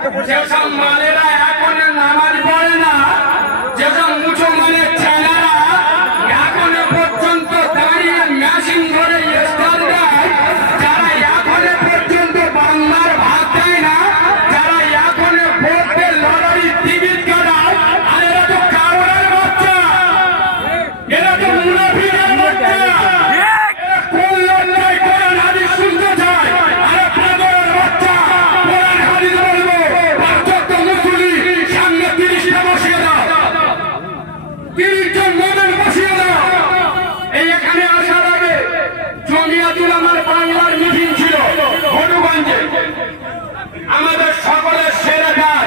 যেসব মালেরা এখন নামাজ পড়ে না, যেসব মুসলমানের ছেলেরা এখনো পর্যন্ত দাঁড়িয়ে মেশিন ধরে স্টার দেয়, যারা এখনো পর্যন্ত বাংলার ভাত দেয় না, যারা এখনো ভোটের লড়াই টিকিট কাটায়, আর এরা তো কারোর বাচ্চা, এরা তো মুনাফিকের বাচ্চা। কোন লড়াই কোরআন হাদিস শুনতে চায়? আরে পাগলের বাচ্চা, কোরআন হাদিস বলবো, পাঁচটা মুসলি সামনে 30টা বসিয়ে দাও, 30 জন মডেল বসিয়ে দাও। এই এখানে আসার আগে জমিয়াতুল আমার বাংলার মিটিং ছিল হনুগঞ্জে। আমাদের সকলের সেরা গান,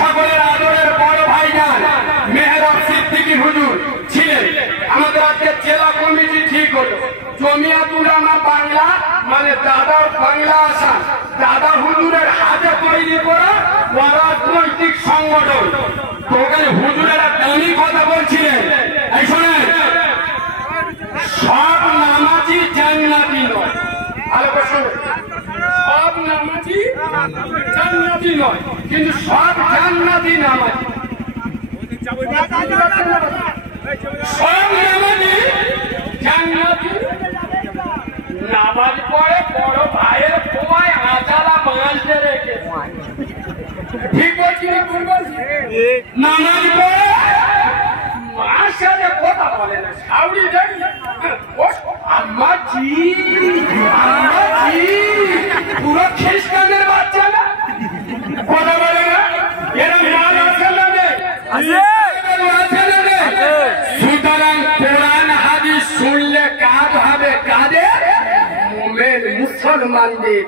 সকলের আদরের বড় ভাইজান মেহরাব সিদ্দিকী হুজুর ছিলেন। আমাদের আজকে জেলা কমিটি ঠিক হলো জমিয়াতুল আমার বাংলা মানে দাদা বাংলা আসা দাদা হুজুরের হাতে তৈরি করা রাজনৈতিক সংগঠন। তো ওখানে হুজুরেরা দামি কথা বলছিলেন, এই শোনেন, সব নামাজি জান্নাতি নয়। আলোকে শোনেন, সব নামাজি জান্নাতি নয়, কিন্তু সব জান্নাতি নামাজি। সব নামাজি জান্নাতি নামাজ পড়ে বড় ভাইয়ের পোয়ায় আচারা বাঁধতে রেখে, ঠিক বলছি না? নামাজ পড়ে মার সাথে কথা বলে না, সাউরি দেয় আম্মাজি আম্মাজি, পুরো খ্রিস্টানদের বাচ্চা না, কথা বলে না। এরা মাল আছে না রে, সুতরাং কোরআন হাদিস শুনলে কাজ হবে কাদের? মুমিন মুসলমানদের,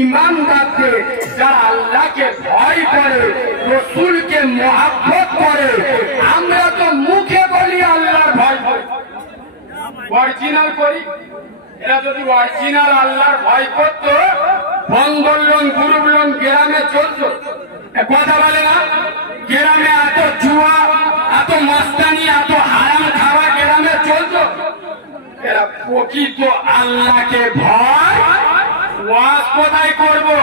ইমানদারদের, যারা আল্লাহকে ভয় করে, রাসূলকে মহব্বত করে। আমরা তো মুখে বলি আল্লাহর ভয় করি, অরিজিনাল করি। এরা যদি অরিজিনাল আল্লাহর ভয় করতো, বঙ্গলন গুরুবলন গ্রামে চলতো, কথা বলে না? গ্রামে এত জুয়া, এত মস্তানি, এত হারাম খাওয়া গ্রামে চলতো। এরা প্রকৃত আল্লাহকে ভয়। ওয়াজ কোথায় করবো?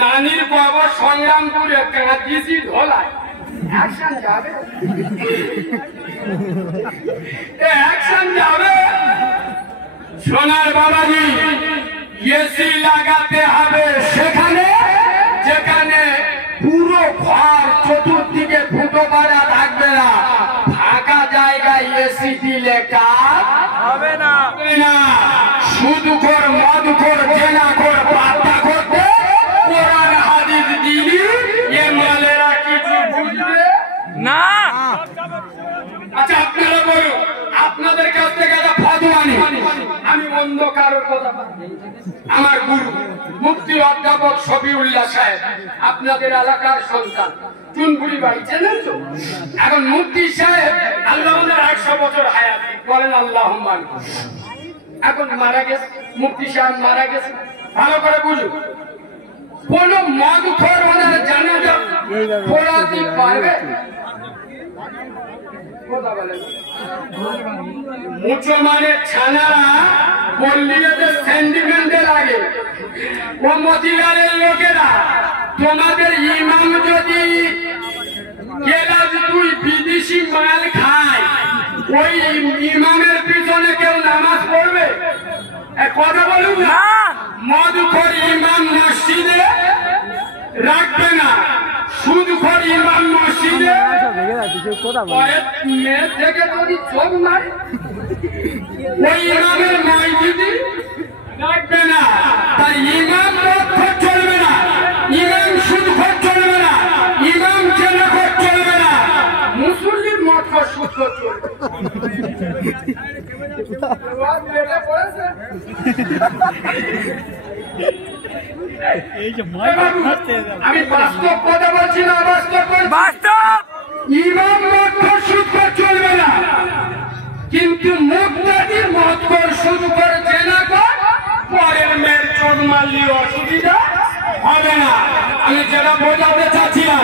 নানির কবর সংগ্রামপুরে, কাঁদিয়েছি ধোলায়। অ্যাকশন যাবে, অ্যাকশন যাবে। সোনার বাবাজি, এসি লাগাতে হবে সেখানে যেখানে পুরো ঘর চতুর্দিকে ফুটো করা থাকবে না। ফাঁকা জায়গায় এসি দিলে কাজ হবে না। সুদখোর, মদখোর, জেনাখোর, পাত্তা করতে কোরআন হাদিস দিলি এ মালেরা কিছু বুঝবে না। আচ্ছা আপনারা বলুন, আপনাদের কাছ থেকে একটা ফতোয়া নিই। আমি অন্য কারোর কথা, আমার গুরু মুফতি অধ্যাপক শফিউল্লাহ সাহেব, আপনাদের এলাকার সন্তান, চুনপুরি বাড়ি চেনেন তো? এখন মুফতি সাহেব আল্লাহ 100 বছর হায়াত, বলেন আল্লাহুম্মা। এখন মারা গেছে, মুফতি সাহেব মারা গেছে। ভালো করে বুঝুন, কোন মদখোর ওনার জানাজা পড়াতে পারবে? মুসলমানের ছানারা পল্লীদের সেন্টিমেন্টে লাগে। ও মতিলালের লোকেরা, তোমাদের ইমাম যদি গেলাস 2 বিদেশি মাল খায়, ওই ইমামের পিছনে কেউ নামাজ পড়বে? কথা বলুন না। মদখোর ইমাম মসজিদে রাখবে না, সুদখোর ইমাম মসজিদে মেয়ে থেকে যদি চোখ মারে, ওই ইমামের মসজিদে রাখবে না। তাই ইমাম মদখোর চলবে না, ইমাম সুদখোর চলবে না, ইমাম জেনাখোর চলবে না, মুসল্লির মদখোর সুদখোর চলবে। আমি বাস্তব কথা বলছি না, বাস্তব। ইমাম মদখোর সুদখোর চলবে না, কিন্তু মুক্তাদি মদখোর সুদখোর জেনাখোর পরের মেয়ের চোখ মারলে অসুবিধা হবে না। আমি যেটা বোঝাতে চাচ্ছিলাম,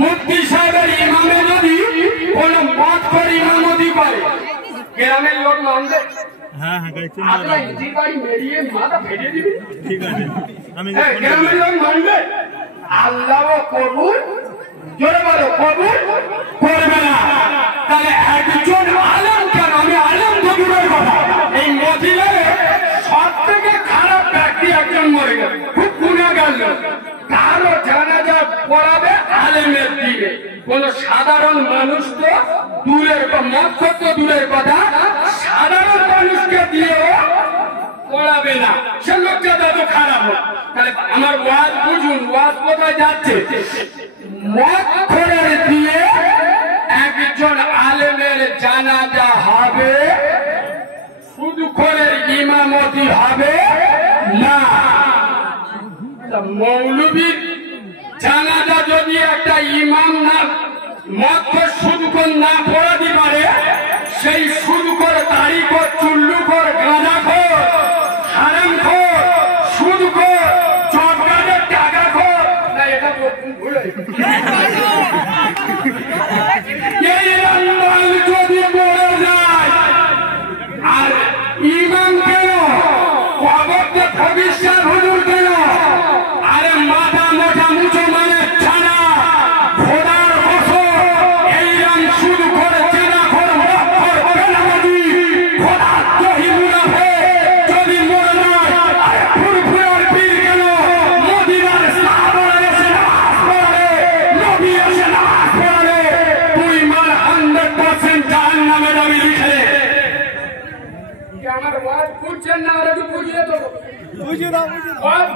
মুফতি সাহেবের ইমামে যদি কোন মদখোর ইমামতি করে, গ্রামের লোক মানবে? আপনার ইজি বাড়ি মেরিয়ে মাথা ফেটে দিবে, গ্রামের লোক মানবে? আল্লাহও কবুল, জোরে বলো, কবুল করবে না। তাহলে একজন আলেম কেন, আমি আলেম তো দূরের কথা, এই মদিনায় সব থেকে খারাপ ব্যক্তি একজন মরে গেল, খুব গুনাহগার লোক। কারো জানাজা পড়াবে আলেমের দিকে, কোন সাধারণ মানুষ তো দূরের, মত তো দূরের কথা, সাধারণ মানুষকে দিয়েও পড়াবে না, সে লোকটা তত খারাপ হয়। তাহলে আমার ওয়াজ বুঝুন, ওয়াজ কোথায় যাচ্ছে? মত খোরের দিয়ে একজন আলেমের জানাজা হবে, শুধু খোরের ইমামতি হবে না। মৌলবীর জানাজা যদি একটা ইমাম না মত শুধু করে না পড়াতে পারে, সেই শুধু করে দাড়ি কর, চুল্লু কর, গাঁজা কর, হারাম কর, সুদ কর, চটকাদের টাকা কর, না এটা ভুলে এই আল্লাহ যদি মরে যায়, আর ইমাম কেন, কবরতে ভবিষ্যৎ হুজুর কেন, আরে মাথা মোটা মুচো মানে ছানা ঘোড়ার বছর এইরাম শুরু করে চেনা ঘর বেনামাজি ঘোড়ার দহি মুনাফে যদি মরে যায়, আরে ফুরফুরার পীর কেন, মদিনার সাহাবারা এসে নামাজ পড়ালে, নবী এসে নামাজ পড়ালে, তুই মার 100% জাহান্নামে যাবি লিখে। আমার ওয়াজ বুঝছেন না, আর একটু বুঝিয়ে দেবো,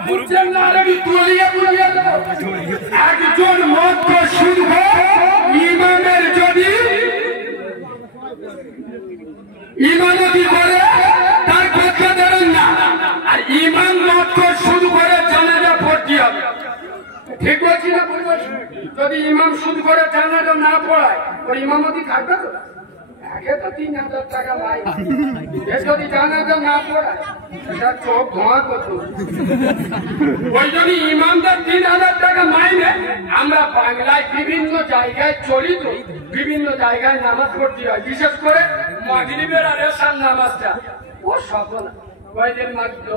বুঝছেন না, আর একটু বুঝিয়ে দেবো। একজন মত শুনবে, ইমামের যদি ইমামতি করে তার কথা দেবেন না, আর ইমাম মত শুরু করে জানাজা পড়তে হবে। ঠিক বলছি না? যদি ইমাম শুরু করে জানাজা না পড়ায়, ওর ইমামতি থাকবে তো? আগে তো 3000 টাকা লাই, যদি জানাজা না পড়ায় চোখ ধোঁয়া করতো। ওই জন্য ইমামদের 3000 টাকা মাইনে আমরা বাংলায় বিভিন্ন জায়গায় চলি, তো বিভিন্ন জায়গায় নামাজ পড়তে হয়, বিশেষ করে মাগরিবের আর এশার নামাজটা। ও সফল কয়দের মাত্র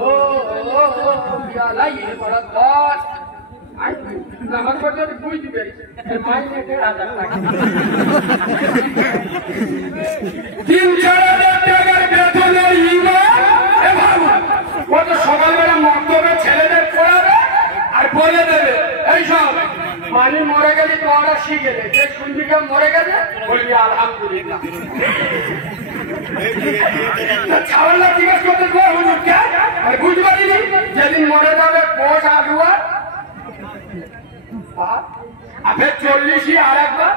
নামাজ পড়তে বুঝতে পেরেছি, মাইনে 1000 টাকা, 3-4 টাকার বেতনের ইমাম কত সকালবেলা মক্তবে ছেলেদের পড়াবে আর বলে দেবে, এই সব মানি মরে গেলি তোমরা শিখে দে, যে শুনবিকে মরে গেছে বলবি আলহামদুলিল্লাহ। ছাওয়াল্লা জিজ্ঞেস করতে হুজুর কে বুঝতে পারিনি, যেদিন মরে যাবে পোষ আলুয়া ফের 40 আর একবার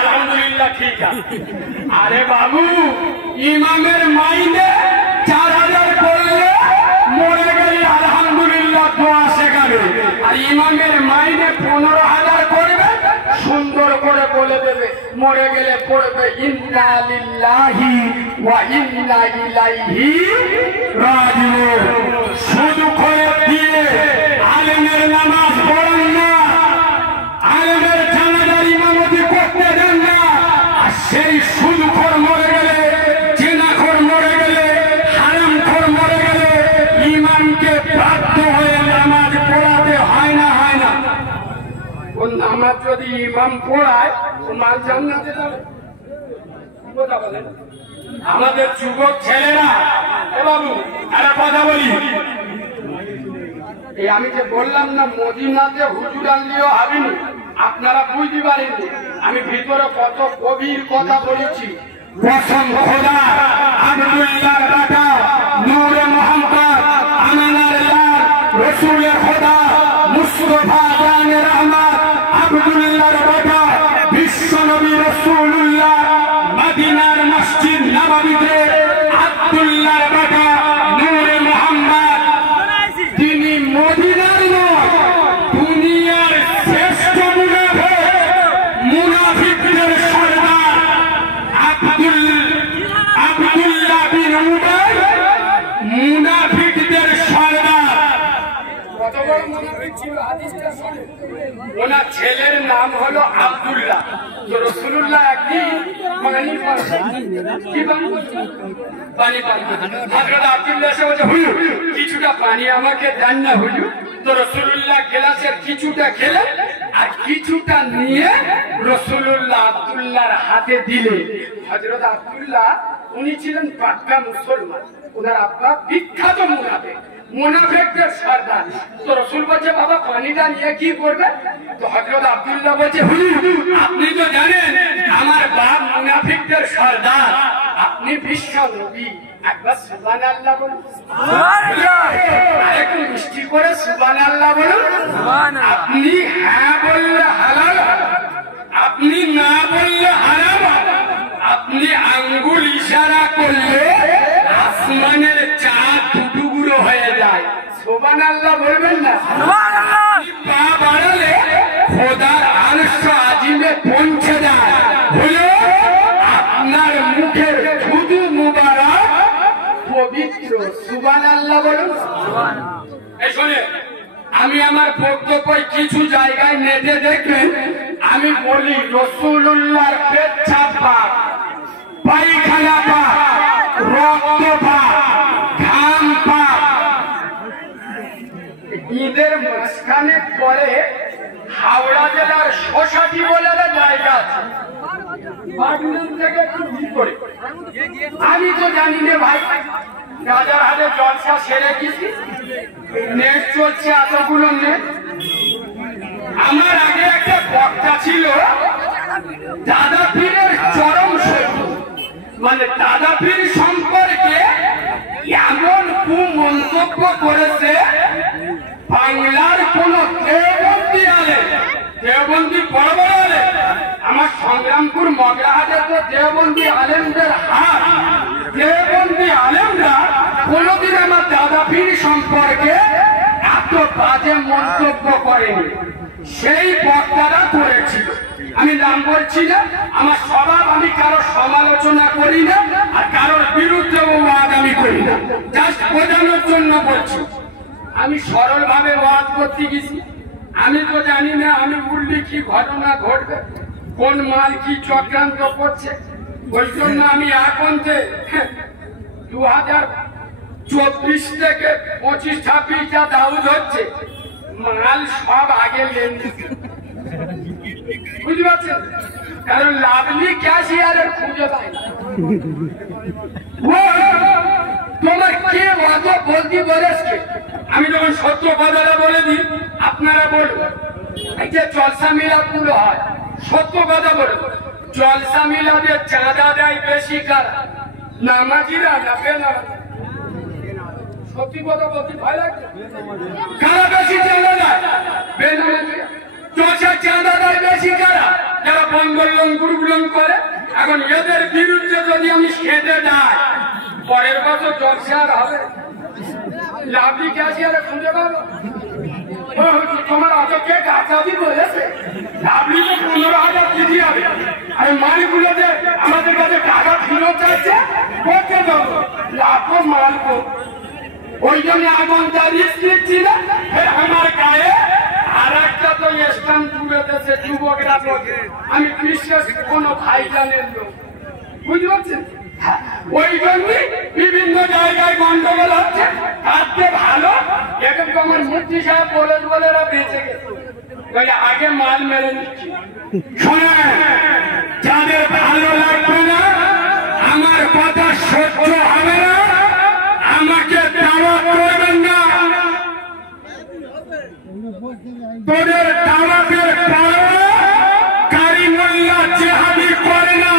আলহামদুলিল্লাহ ঠিক আছে। আরে বাবু, ইমামের মাইনে 4000 করলে মরে গেলে আলহামদুলিল্লাহ দোয়া শেখাবে, আর ইমামের মাইনে 15000 করবে, সুন্দর করে বলে দেবে, মরে গেলে পড়বে ইন্না লিল্লাহি ওয়া ইন্না ইলাইহি রাজিউন। শুধু করে দিয়ে আলেমের নামাজ পড়েন না, আলেমের জানাজার ইমামতি করতে দেন না, আর সেই সুদখোর মরে গেলে, জেনাখোর মরে গেলে, হারামখোর মরে গেলে ইমামকে বাধ্য হয়ে নামাজ পড়াতে হয় না, হয় না? ও নামাজ যদি ইমাম পড়ায়, ও মাল জান্নাতে যাবে। কথা বলেন আমাদের যুবক ছেলেরা, এ বাবু একটা কথা বলি, এই আমি যে বললাম না মদিনাতে হুজুর আনলেও হবেনি, আপনারা বুঝতে পারেননি আমি ভিতরে কত গভীর কথা বলেছি। কসম খোদা, আব্দুল্লাহর বেটা, নূরে মোহাম্মদ, আমিনার লাল, রাসূলের খোদা, মুস্তাফা জানে রহমত, আব্দুল্লাহর বেটা, বিশ্ব নবী রাসূলুল্লাহ, মদিনার মসজিদ নববীতে আব্দুল্লাহর বেটা নূরে মোহাম্মদ, তিনি মদিনার নয়, দুনিয়ার শ্রেষ্ঠ মুনাফিকদের সর্দার আব্দুল্লাহ বিন উবাই, মুনাফিকদের সর্দার। কত বড় মুনাফিক ছিল হাদিসটা শুনে। ওনার ছেলের নাম হলো আব্দুল্লাহ। তো রাসূলুল্লাহ একদিন পানি হযরত আব্দুল্লাহ এসে বলছে, হুজুর কিছুটা পানি আমাকে দেন না হুজুর। তো রাসূলুল্লাহ গ্লাসের কিছুটা খেলে আর কিছুটা নিয়ে রাসূলুল্লাহ আব্দুল্লাহর হাতে দিলে। হযরত আব্দুল্লাহ উনি ছিলেন পাক্কা মুসলমান, ওনার আব্বা বিখ্যাত মুনাফিক, মুনাফিকদের সর্দার। তো রাসূল বলছে বাবা পানিটা নিয়ে কি করবে? তো হযরত আব্দুল্লাহ বলছে হুজুর আপনি তো জানেন আমার বাপ মুনাফিকদের সর্দার, আপনি বিশ্ব নবী, একবার সুবহানাল্লাহ বলুন। সুবহানাল্লাহ, একটু মিষ্টি করে সুবহানাল্লাহ বলুন। সুবহানাল্লাহ। আপনি হ্যাঁ বললে হালাল, আপনি না বললে হারাম, আপনি আঙ্গুল ইশারা করলে আসমানের চাঁদ টুকরো হয়ে যায়। সুবহানাল্লাহ বলবেন না? সুবহানাল্লাহ। পা বাড়ালে খোদার আরশ আজিমে পৌঁছে যায়। হলো আপনার মুখের থুতু মুবারক পবিত্র। সুবহানাল্লাহ বলুন। সুবহানাল্লাহ। এই শুনে আমি আমার বক্তব্য কিছু জায়গায় নেটে দেখবেন আমি বলি রাসূলুল্লাহর পেচ্ছাপ পাক, পায়খানা পাক, রক্ত পাক, ঘাম পাক। ঈদের মাঝখানে পরে হাওড়া জেলার সোসাইটি বলে জায়গা আছে, আমি তো জানি না ভাই, রাজারহাটে জলসা সেরে গেছি, নেট চলছে এতগুলো নেট। আমার আগে একটা বক্তা ছিল দাদা পীরের চরম শত্রু, মানে দাদা পীর সম্পর্কে এমন কুমন্তব্য করেছে বাংলার কোন দেওবন্দি আলেম, দেওবন্দি বড় বড় আলেম, আমার সংগ্রামপুর মগরাহাটে তো দেওবন্দি আলেমদের হাত, দেওবন্দি আলেমরা কোনদিন আমার দাদা পীর সম্পর্কে এত বাজে মন্তব্য করেনি, সেই বক্তারা করেছিল। আমি নাম বলছি না, আমার স্বভাব আমি কারোর সমালোচনা করি না আর কারোর বিরুদ্ধে ওয়াদ আমি করি না, জাস্ট বোঝানোর জন্য বলছি। আমি সরল ভাবে ওয়াদ করতে গেছি, আমি তো জানি না আমি বললি কি ঘটনা ঘটবে, কোন মাল কি চক্রান্ত করছে। ওই জন্য আমি এখন 2024 থেকে 25-26 যা দাউদ হচ্ছে মাল সব আগে লেনদেন, বুঝতে পারছেন? কারণ লাভলি ক্যাশিয়ারের খুঁজে পায় না। তোমার কে অত বলতে বলেছে? আমি যখন সত্য কথাটা বলে দিই আপনারা বলবেন এই যে জলসা মিলাদ গুলো হয়, সত্য কথা বলে জলসা মিলাদে চাঁদা দেয় বেশি কারা? নামাজিরা না বেনামাজি? সত্যি কথা বলতে ভয় লাগছে। কারা বেশি চাঁদা দেয়? বেনামাজি। জলসা চাঁদা দেয় বেশি কারা? যারা বঙ্গলন গুরুগুলন করে। এখন এদের বিরুদ্ধে যদি আমি খেতে যাই পরের বছর জলসা আর হবে? লাভলি ক্যাশিয়ারে খুঁজে পাবো? তোমার অত কে কাছাবি বলেছে লাভলি তো 15,000 দিতে হবে, আর মালগুলো যে আমাদের কাছে টাকা ফেরত চাইছে করতে দেবো লাভ মাল। ওই জন্য এখন যা রিস্ক নিচ্ছি না, আমার গায়ে আর একটা তো স্থান জুড়ে দিয়েছে যুবকরা, আমি বিশেষ কোন ভাইজানের লোক, বুঝতে পারছেন? ওই জন্য বিভিন্ন জায়গায় গন্ডগোল হচ্ছে। তাতে ভালো এখন আমার মুফতি সাহেব বলেরা বেঁচে গেছে, আগে মাল মেরে নিচ্ছি। শোনে যাদের ভালো লাগবে না, আমার কথা সহ্য হবে না, আমাকে দাওয়াত করবেন না। তোদের দাওয়াতের পরে কারিমুল্লাহ জিহাদি করে না,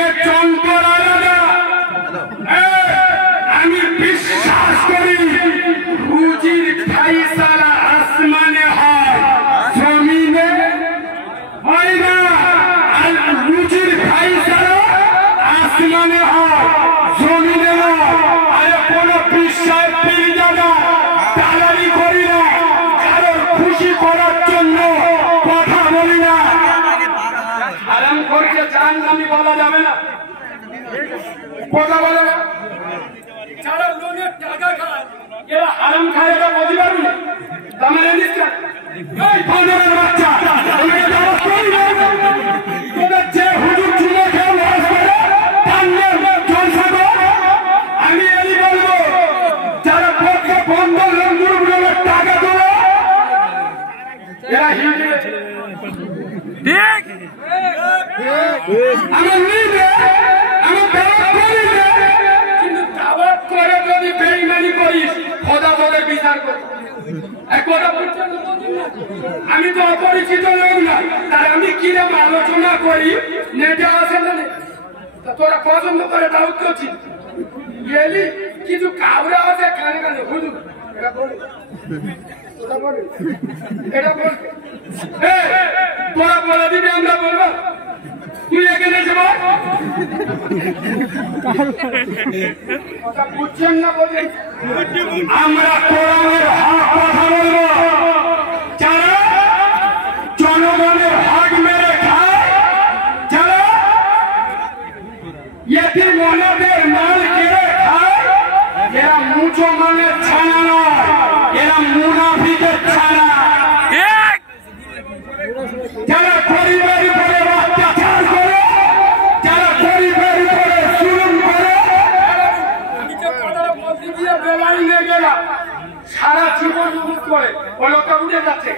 এ যন্ত্র আলাদা। আমি বিশ্বাস করি রুজির ফাইসালা আসমানে হয়, জমিনে হয় না। আর রুজির ফাইসালা আসমানে হয়, জমিনে নয়। আরে কোন বিশ্বাস পেয়ে যাবে দালালি করি না, কারোর খুশি করার জন্য কথা বলি না। আরাম করতে চান আমি বলা যাবে না, কথা বলে না। যারা লোনের টাকা খায় এরা আরাম খায়, এরা বলতে পারবো না। তাহলে নিশ্চয় এই ফোনের বাচ্চা তোদের যে হুজুর চুমো খেয়ে ওয়াজ করে তার নাম জলসা কর। আমি এই বলবো যারা পক্ষে বন্ধ লোন টাকা দেবো এরা হিন্দু ঠিক আমার নিবে আমার দাওয়াত করিবে কিন্তু দাওয়াত করে যদি বেঈমানি করিস খোদা তোকে বিচার করবে এক কথা বলছেন আমি তো অপরিচিত লোক না তাই আমি কিরম আলোচনা করি নেটে আসে না তোরা পছন্দ করে দাওয়াত করছিস গেলি কিছু কাউরা আছে কানে কানে হুজুর এটা বলে তোরা বলে দিবি আমরা বলবো তুই এখানে এসে কথা বুঝছেন না বলে আমরা কোরআনের হক কথা বলবো যারা জনগণের হক মেরে খায় যারা ইয়েতিম অনাথের মাল কেড়ে খায় এরা মুসলমানের ছানা নয় এরা মুনাফিকের ছানা যারা গরিবের উপরে অত্যাচার করে যারা গরিবের উপরে জুলুম করে আমি যে কথা বলতে গিয়ে বেলাই নিয়ে গেলাম সারা জীবন মুখ করে ও লোকটা উঠে যাচ্ছে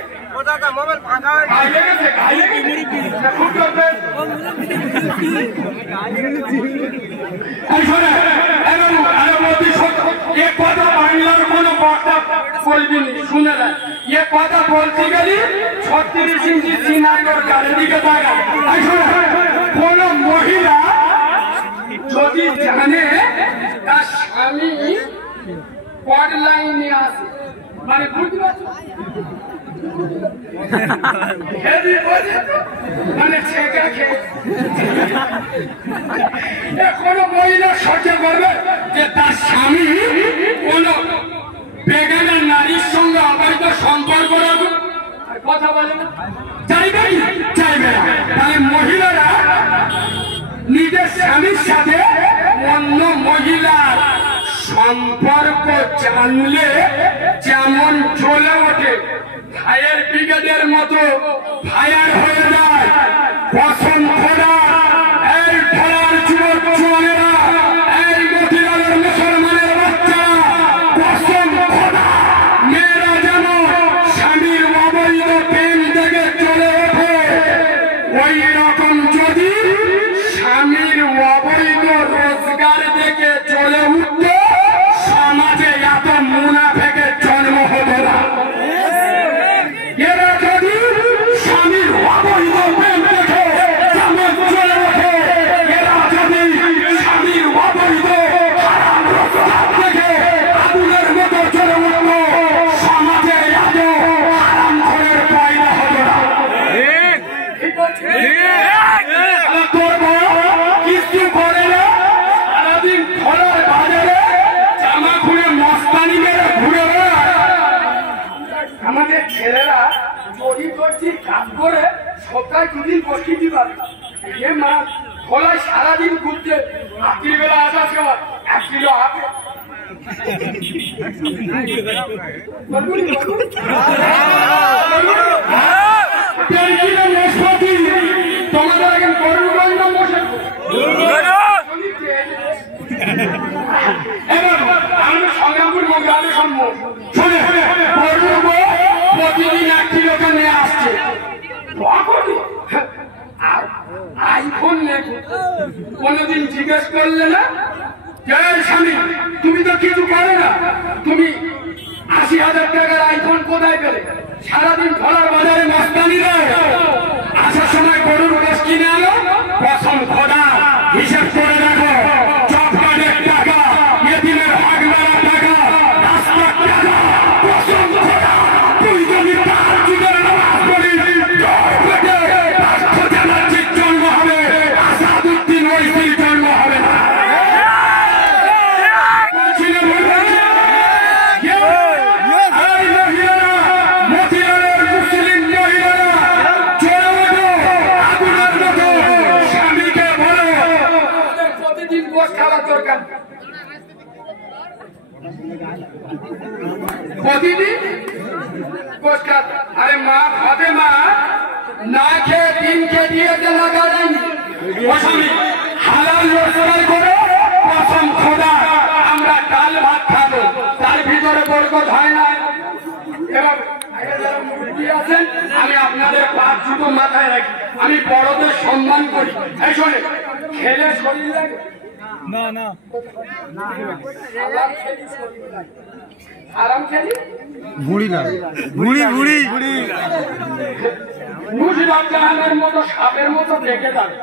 বাংলার কোন বক্তা বলবি শুনে না এ কথা বলতে গেলি 36 ইঞ্চি শ্রীনগর গাড়ির দিকে কোন মহিলা যদি জানে তার স্বামী পড লাইনে আসে মানে বুঝতে পারছো মানে কোন মহিলা সহ্য করবে যে তার স্বামী কোন বেগানা নারীর সঙ্গে অবৈধ সম্পর্ক রাখবে কথা বলে না চাইবে চাইবে না তাহলে মহিলারা নিজের স্বামীর সাথে অন্য মহিলার সম্পর্ক জানলে যেমন চলে ওঠে ফায়ার ব্রিগেডের মতো ফায়ার হয়ে যায় কসম খোদা এই ফলার যুবক যুবকেরা এই মতিলালের মুসলমানের বাচ্চারা কসম খোদা মেয়েরা যেন স্বামীর অবৈধ প্রেম থেকে চলে ওঠে ওই রকম যদি স্বামীর অবৈধ রোজগার থেকে চলে উঠতে সমাজে এত মুনাফিকের জন্ম হতো না এরা যদি স্বামীর অবৈধ প্রেম দেখে যেমন চলে ওঠে এরা যদি স্বামীর অবৈধ হারাম রোজগার দেখে আগুনের মতো চলে উঠল সমাজে এত হারাম ঘরের পয়দা হতো না তোর কিছু করে না সারাদিন খোলার বাজারে জামা খুলে মস্তানি মেরে ঘুরে বেড়ায় আমাদের ছেলেরা চুরি করছি কাজ করে সপ্তাহে 2 দিন বসে দিতে পারে এ মা খোলায় সারাদিন ঘুরতে রাত্রিবেলা আসার সময় 1 কিলো হাতে তোমাদের এখন করুগঞ্জ বসে আমি সংগ্রামপুর মন্দিরে সম্ভব শুনে প্রতিদিন 1 কিলোকে নিয়ে আসছে আইফোন কোনদিন জিজ্ঞেস করলে না স্বামী তুমি তো কিছু করো না তুমি 80,000 টাকার আইফোন কোথায় পেলে সারাদিন খোলার বাজারে মস্তানি দেয় আসার সময় গরুর গোশ কিনে আনো কসম খোদা হিসাব করে দেখো জব কার্ডের টাকা ইয়েতিমের হক মারা টাকা রাস্তার টাকা কসম খোদা তুই যদি তার যুগের নামাজ পড়িস রাষ্ট্র চ্যাটার্জির জন্ম হবে আসাদুদ্দিন ওইসির জন্ম হবে না প্রতিদিন আরে মা ফাতেমা না খেয়ে দিনকে দিয়েছে না কাটেনি হালাল রোজগার করে কসম খোদা আমরা ডাল ভাত খাবো তার ভিতরে বরকত হয় না এবার এসেছেন, আমি আপনাদের পাঁচ জুতো মাথায় রাখি, আমি বড়দের সম্মান করি। এই শোনে, খেলে শরীর লাগে না না, আরাম খেলি ভুড়ি লাগে, ভুড়ি ভুড়ি ভুড়ি মুজিবানের মতো সাপের মতো দেখে যাবে,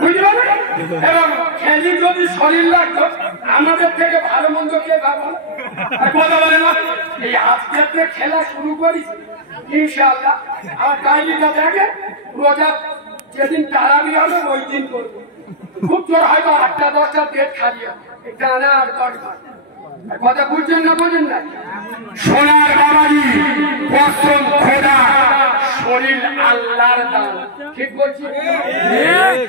বুঝতে পারলেন? এবং খেলি যদি শরীর লাগতো, আমাদের থেকে ভালো মন্দ কে ভাবো কথা বলে না। এই আজকে খেলা শুরু করি ইনশাআল্লাহ। আমার ডায়েরিটা দেখে রোজা যেদিন তারাবি হবে ওই দিন করবো। খুব জোর হয়তো 8টা 10টা পেট খালি টানা আর 10 বার। কথা বুঝছেন না, বোঝেন না? সোনার বাবাজি কসম খোদা, শরীর আল্লাহর দান, ঠিক বলছি?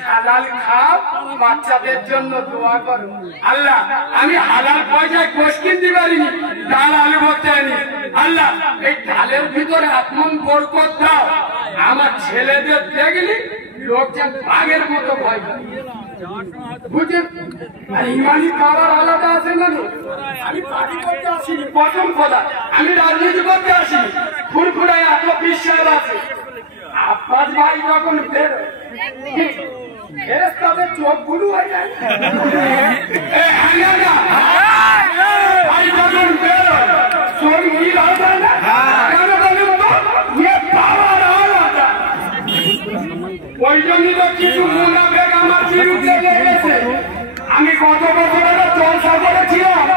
হালাল খাও, বাচ্চাদের জন্য দোয়া করো। আল্লাহ, আমি হালাল পয়সায় গোশ কিনতে পারিনি, ডাল আলু ভর্তা আনি। আল্লাহ, এই ডালের ভিতরে আপন বরকত দাও। আমার ছেলেদের দেখলি লোকজন বাঘের মতো ভয় পায়, বুঝলেন? আর ইমানি পাওয়ার আলাদা আছে না? আমি পার্টি করতে আসিনি, প্রথম কথা আমি রাজনীতি করতে আসিনি। ফুরফুরায় এত বিশ্বাস আছে। আব্বাস ভাই যখন ফেরেশতাদের চোখ গুলো হয়ে যায়, ভাই যখন বেরোয় চোখ নীল হয়ে যায় না? কেন বলুন তো? পাওয়ার আলাদা। ওই জন্যই তো কিছু মুনাফেক আমার বিরুদ্ধে লেগেছে। আমি কত বছর আগে জলসা করেছিলাম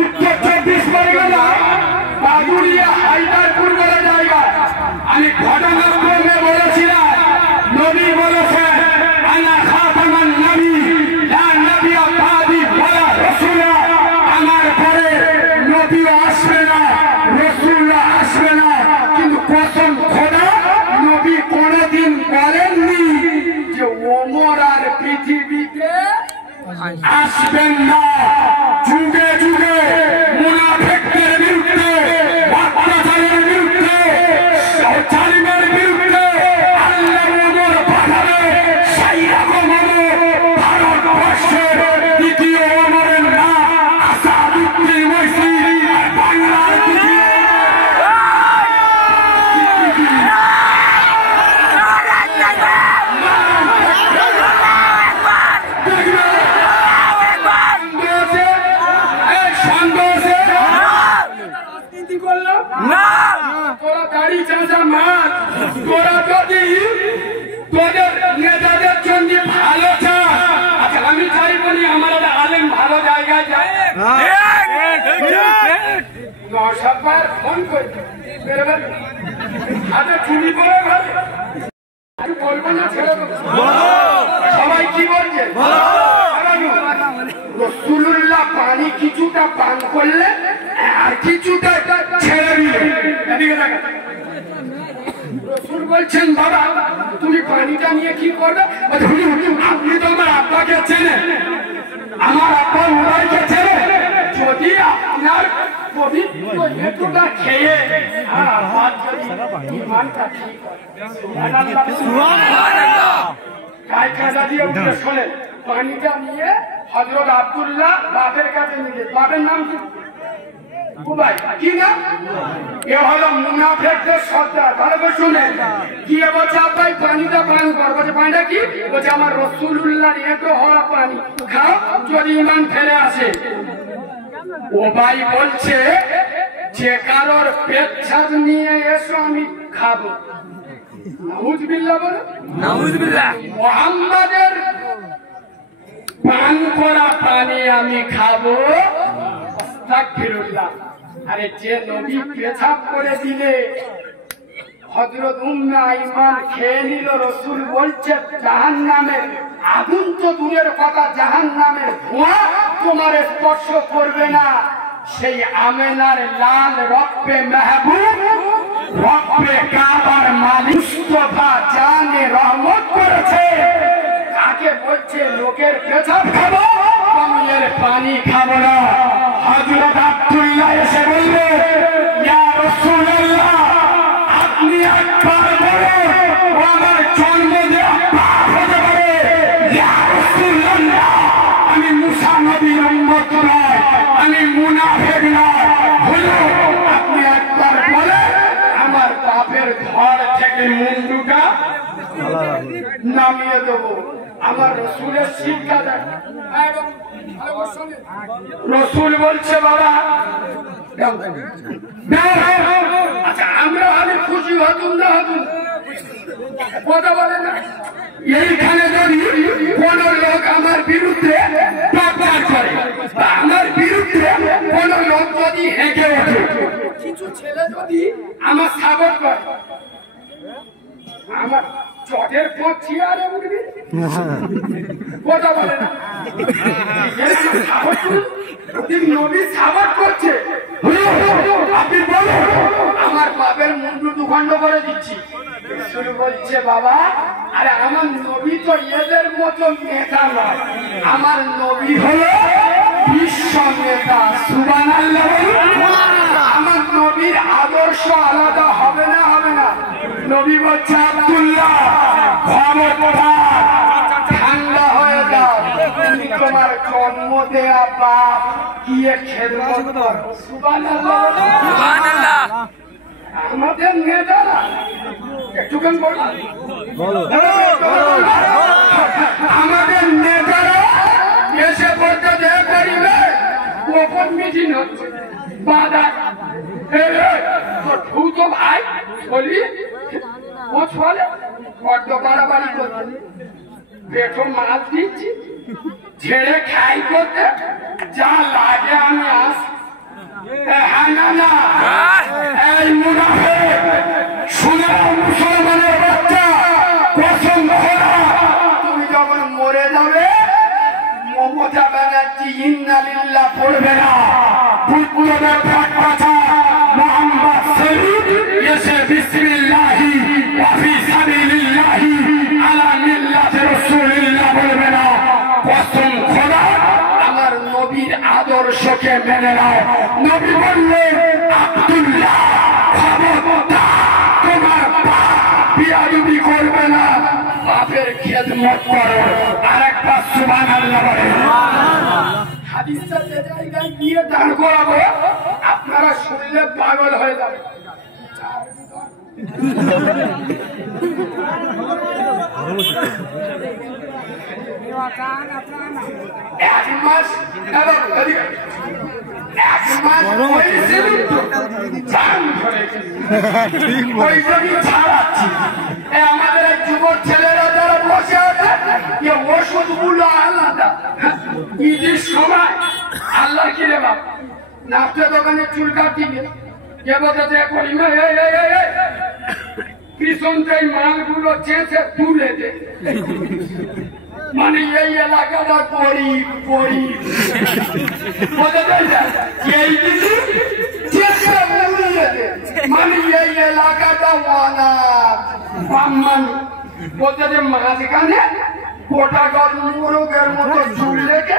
উত্তর 24 পরগনা বাদুড়িয়া হায়দারপুর বলে জায়গা। আমি ঘটনাক্রমে বলেছিলাম, নবী বলেছেন আনা খাতামান নবী লা নবিয়্যা বাদি ওয়ালা রাসূলা, আমার পরে নবী আসবে না, রাসূল আসবে না। কিন্তু কসম খোদা, নবী কোনদিন বলেননি যে ওমর আর পৃথিবীতে আসবেন না। যুগে যুগে মুনাফিকদের বিরুদ্ধে, অত্যাচারের বিরুদ্ধে, জালিমের বিরুদ্ধে আল্লাহ ওমর পাঠাবে। সেই রকম ভারতবর্ষের দ্বিতীয় ওমরের নাম আসাদুদ্দিন ওয়াইসি, বাংলার তোরা দাড়ি চাঁচা মার, তোরা যদি তোদের নেতাদের জন্য ভালো চাস, আচ্ছা আমি চাই বলি আমার আলেম ভালো জায়গায় যায়, 10 বার ফোন করি বেরোবেন হাতে চুরি করে ঘরে বলবো না, ছেড়ে দেবো। সবাই কি বলছে? রাসূলুল্লাহ পানি কিছুটা পান করলে আর কিছুটা ছেড়ে দিলে। এদিকে দেখেন, রাসূল বলছেন বাবা তুমি পানিটা নিয়ে কি করবে? আপনি তো আমার আব্বাকে চেনেন, আমার আব্বা উনাইকে চেনেন। যদি আপনার পবিত্র হেতুটা খেয়ে ইমানটা ঠিক গায়ে কাঁদা দিয়ে উঠে শোনেন, পানিটা নিয়ে হযরত আব্দুল্লাহ বাপের কাছে নিয়ে, বাপের নাম কি? উবাই। কি না? এ হলো মুনাফিকদের সর্দার। ভালো করে শুনেন, কি বলছে আব্বাই পানিটা পান কর। বলছে পানিটা কি? বলছে আমার রাসূলুল্লাহর এঁটো হওয়া পানি খাও, যদি ঈমান ফেরে আসে। উবাই বলছে যে কারোর পেচ্ছাপ নিয়ে এসো আমি খাবো। নাউযুবিল্লাহ বলো, নাউযুবিল্লাহ। মুহাম্মাদের পান করা পানি আমি খাবো, আস্তাগফিরুল্লাহ। আরে যে নবী পেছাব করে দিলে হযরত উম্মে আইমান খেয়ে নিল, রাসূল বলছে জাহান্নামের আগুন তো দূরের কথা, জাহান্নামের ধোঁয়া তোমার স্পর্শ করবে না। সেই আমেনার লাল রব্বে মেহবুব, রব্বে কাবার মালিক মুস্তাফা জানে রহমত করেছে। কাকে বলছে লোকের পেছাব খাবো, কমিয়ের পানি খাবো না। হযরত আব্দুল্লাহ এসে বললে ইয়া রাসূলুল্লাহ আপনি একবার বলুন আমার জন্ম দেওয়া পাপ হতে পারে। ইয়া রাসূলুল্লাহ আমি মুসা নবীর উম্মত নয়, আমি মুনাফিক নয়, হলো আপনি একবার বলেন তোমাদের ঘর থেকে মুন্ডুটা নামিয়ে দেবো। আমার রসুলের শিক্ষা দেন। রসুল বলছে বাবা আচ্ছা আমরা আমি খুশি হতুম না হতুম কথা বলে না। এইখানে যদি কোন লোক আমার বিরুদ্ধে প্রচার করে বা আমার বিরুদ্ধে কোন লোক যদি হেঁকে ওঠে, কিছু ছেলে যদি আমার সাপোর্ট করে, আমার চটের পর চেয়ারে উঠবি কথা বলে না। নবী সাপোর্ট করছে, আপনি বলো আমার বাপের মুন্ডু দুখণ্ড করে দিচ্ছি। শুরু বলছে বাবা আরে আমার নবী তো এদের মতো নেতা নয়, আমার নবী হলো বিশ্ব নেতা। সুবহানাল্লাহ। আমার নবীর আদর্শ আলাদা হবে না হবে না। নবী বলছে আব্দুল্লাহ ঠান্ডা হয়ে যাও, তুমি তোমার জন্ম দেয়া বাপ গিয়ে খেদমত করো। সুবহানাল্লাহ। আমাদের নেতারা একটুখানি বলো, আমাদের নেতারা এসে বলতে দেয় করিবে ওপর মিটিং হচ্ছে বাধা তো ভাই বলি ও ছলে বড্ড বাড়াবাড়ি করছে, পেটো মাছ দিচ্ছি ছেড়ে খাই করতে যা লাগে আমি আস। হ্যাঁ না না এই মুনাফিক শুনে মুসলমানের বাচ্চা কসম খোদা তুমি যখন মরে যাবে মমতা ব্যানার্জি ইন্না লিল্লাহ পড়বে না, বুদ্ধদেব ফাটপাছা মোহাম্মদ শরীফ এসে বিসমিল্লাহি ওয়া ফি সাবিলিল্লাহি আলা মিল্লাতি রাসূলিল্লাহ বলবে না। কসম খোদা আমার নবীর আদর্শকে মেনে নাও। নবী বললেন আব্দুল্লাহ খবরদার তোমার বাপ বিয়াদবি করবে না, বাপের খেদমত করো। আরেকবার সুবহানাল্লাহ বলে। হাদিসটা যে জায়গায় গিয়ে দাঁড় করাবো আপনারা শুনলে পাগল হয়ে যাবে। এক মাস আমাদের এই যুবক ছেলেরা যারা বসে আছে ওষুধ গুলো আলাদা। ঈদের সময় আল্লাহ কি রে বাপ নাচটা দোকানে চুল কাটিয়ে কে বলতে করি না পিছনটাই মালগুলো চেঁচে তুলে দে, মানে এই এলাকাটা গরিব গরিব মানে এই এলাকাটা বলতে যে মাঝখানে গোটা গর মোরগের মতো চুল রেখে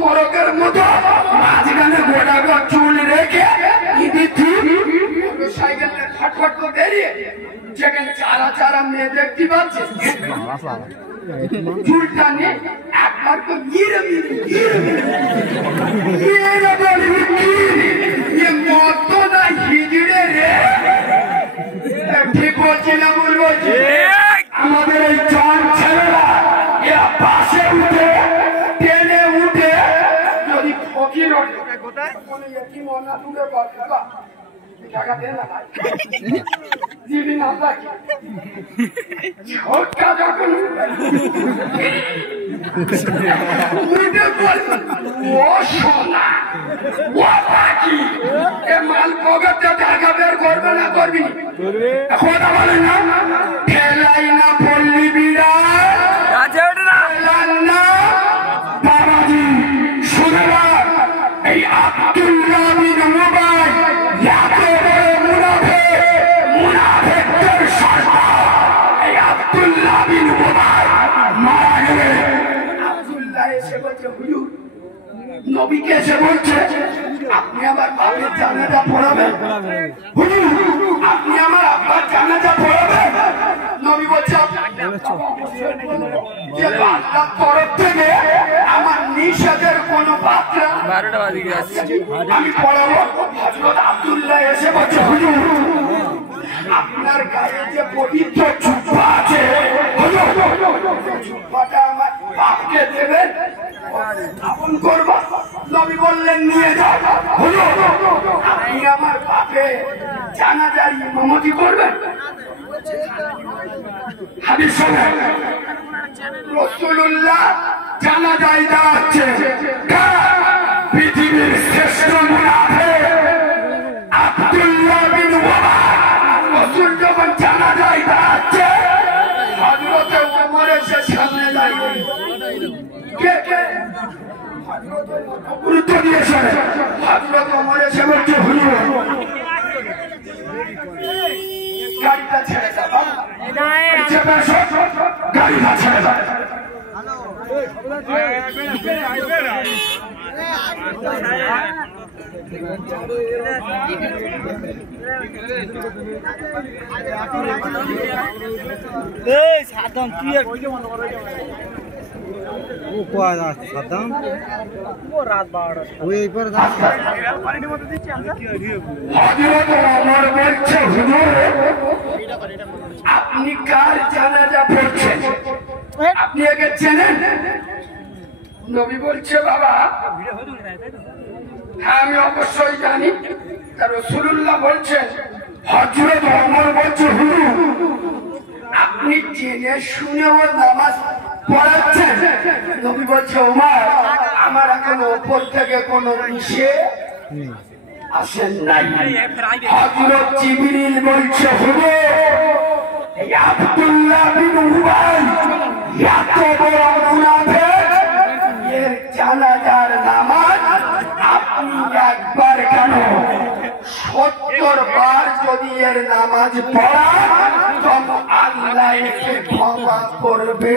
মোরগের মতো মাঝখানে গোটা গর চুল রেখে সাইকেল ফটফট করে বেরিয়ে যেখানে চারা চারা মেয়ে দেখতে পাচ্ছে চুলটা নিয়ে একবার তো গিরে মত না হিজড়ে রে ঠিক বলছি না ভুল বলছি। আমাদের এই জন ছেলেরা এরা পাশে উঠে ট্রেনে উঠে যদি ফকির ওঠে মনা দূরে বাবা টাকা দেন না ভাই দিবি না ছোটটা যখন ও সোনা ও পাখি এ মাল পকেটে টাকা বের করবে না করবি কথা বলে না খেলাই না পল্লী বিড়াল না বাবাজি শুনে এই আব্দুল্লাহ বিন উবাই এত বড় মুনাফিকদের সর্দার এই আব্দুল্লাহ বিন উবাই মারা গেলে আব্দুল্লাহ এসে বলছে হুজুর নবীকে এসে বলছে আপনি আমার বাবার জানাজা পড়াবেন, হুজুর আপনি আমার আব্বার জানাজা পড়াবেন। নবী বলছে যে আল্লাহর তরফ থেকে আমার নিষেধের কোনো বার্তা আমি পড়াবো। হযরত আব্দুল্লাহ এসে বলছে, হুজুর আপনার গায়ে যে পবিত্র জুব্বা আছে, হুজুর জুব্বাটা আমার বাপকে দেবেন, আপন করব। নবী বললেন নিয়ে যাও। হুজুর আপনি আমার বাপে জানাজার ইমামতি করবেন। হাদিস শুনেন, রাসূলুল্লাহ জানাজায় যাচ্ছে, পৃথিবীর শ্রেষ্ঠ মুনাফিক আব্দুল্লাহ বিন ওমর। রাসূল যখন জানাজায় যাচ্ছে, হযরত ওমর এসে সামনে দাঁড়িয়ে কে কে গুরুত্ব দিয়েছে। হযরত ওমর এসে বলছে, হুজুর গাড়িটা ছেড়ে দাও, গাড়িটা ছেড়ে দাও। সাধারণ কি আর ও কোয়া সাধারণ ও রাত 12টা ওই পর হযরত ওমর বলছে, হুজুর আপনি কার জানাজা পড়ছেন? আপনি একে চেনেন? নবী বলছে, বাবা হ্যাঁ আমি অবশ্যই জানি। তার রাসূলুল্লাহ বলছেন, হযরত ওমর বলছে, হুজুর আপনি জেনে শুনেও নামাজ পড়াচ্ছেন? নবী বলছে, ওমর আমার এখন উপর থেকে কোনো নিষেধ আসেন নাই। হযরত জিবরিল বলছে, হুজুর এই আব্দুল্লাহ বিন উবাই এত বড় মুনাফিক, এর জানাজার নামাজ আপনি একবার কেন 70 বার যদি এর নামাজ পড়ান তখন আল্লাহ একে ক্ষমা করবে।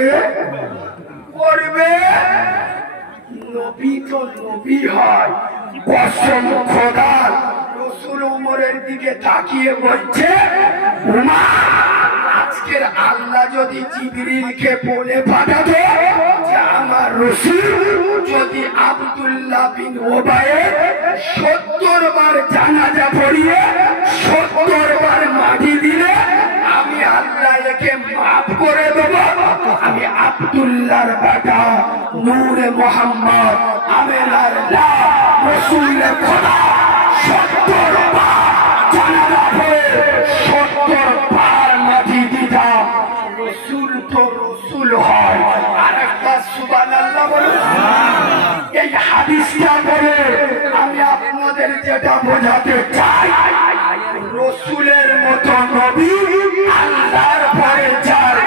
নবী তো নবী হয়, কসম খোদার। রাসূল ওমরের দিকে তাকিয়ে বলছে, আজকের আল্লাহ যদি জিবরিলকে বলে পাঠাতো যে আমার রাসূল যদি আব্দুল্লাহ বিন ওবায়ের 70 বার জানাজা পড়িয়ে 70 বার মাটি দিলে আমি আল্লাহ একে মাফ করে দেব। আমি আব্দুল্লাহর বেটা নূরে মুহাম্মদ আমিনার লাল রাসূলে খোদা 70 বার জানাজা পড়ে 70 বার মাটি দিতাম। রাসূল তো রাসূল হয়। আরেকটা সুবহানাল্লাহ বলুন। এই হাদিসটা বলে আমি আপনাদের যেটা বোঝাতে চাই, রাসূলের মতো নবী আল্লাহর পরে যার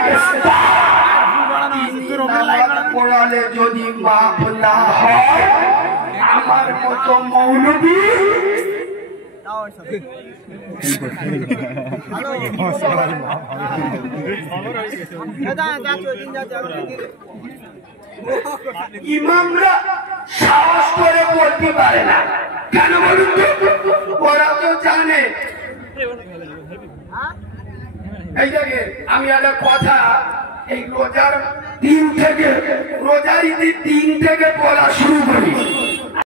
পড়ালে যদি মাফ না হয়, আমার মতো মৌলবী ইমামরা সাহস করে বলতে পারে না। কেন বলুন তো? ওরা তো জানে। এই দেখে আমি একটা কথা, এই রোজার দিন থেকে বলা শুরু করি।